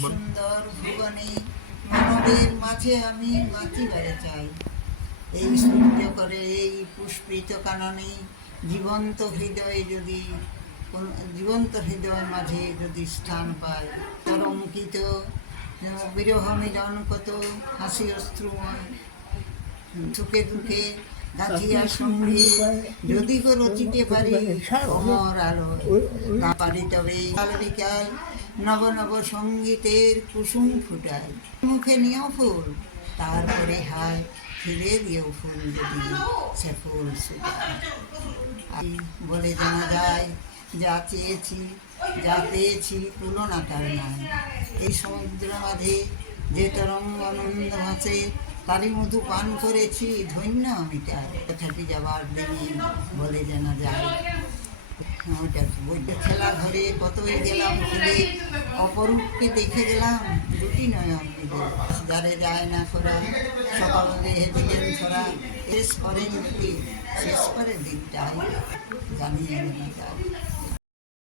বল। সুন্দর ভুবনে, মানবের মাঝে আমি মাতিবারে চাই এই সূর্য করে, এই পুষ্পিত কাননে জীবন্ত হৃদয়ে যদি জীবন্ত হৃদয়ের মাঝে যদি স্থান পায় তরঙ্কিত বিরহ মিলন কত, হাসি অশ্রুময় সুখে দুঃখে গাছিয়া সঙ্গে যদি রচিতে পারি, অমর আলো, না পারি তবে কাল বিকাল নব নব সঙ্গীতের কুসুম ফুটায়। মুখে নিয়েও ফুল, তারপরে হায় ফিরে দিয়েও ফুল যদি সে ফুল বলে জানা যায়, যা চেয়েছি, যা পেয়েছি তুলনা তার নাই। এই সমুদ্র মাঝে যে তরঙ্গ আনন্দ আছে, তারই মধু পান করেছি ধন্য আমি তার। কথাটি যাবার দিনে বলে জানা যায় খেলা ধরে কত গেলাম খেলে অপরূপকে দেখে গেলাম, দুটি নয় মিলে যারে যায় না করা সকাল হেঁটে দিলেন ছড়া, শেষ করেন শেষ করে দিনটাই জানি না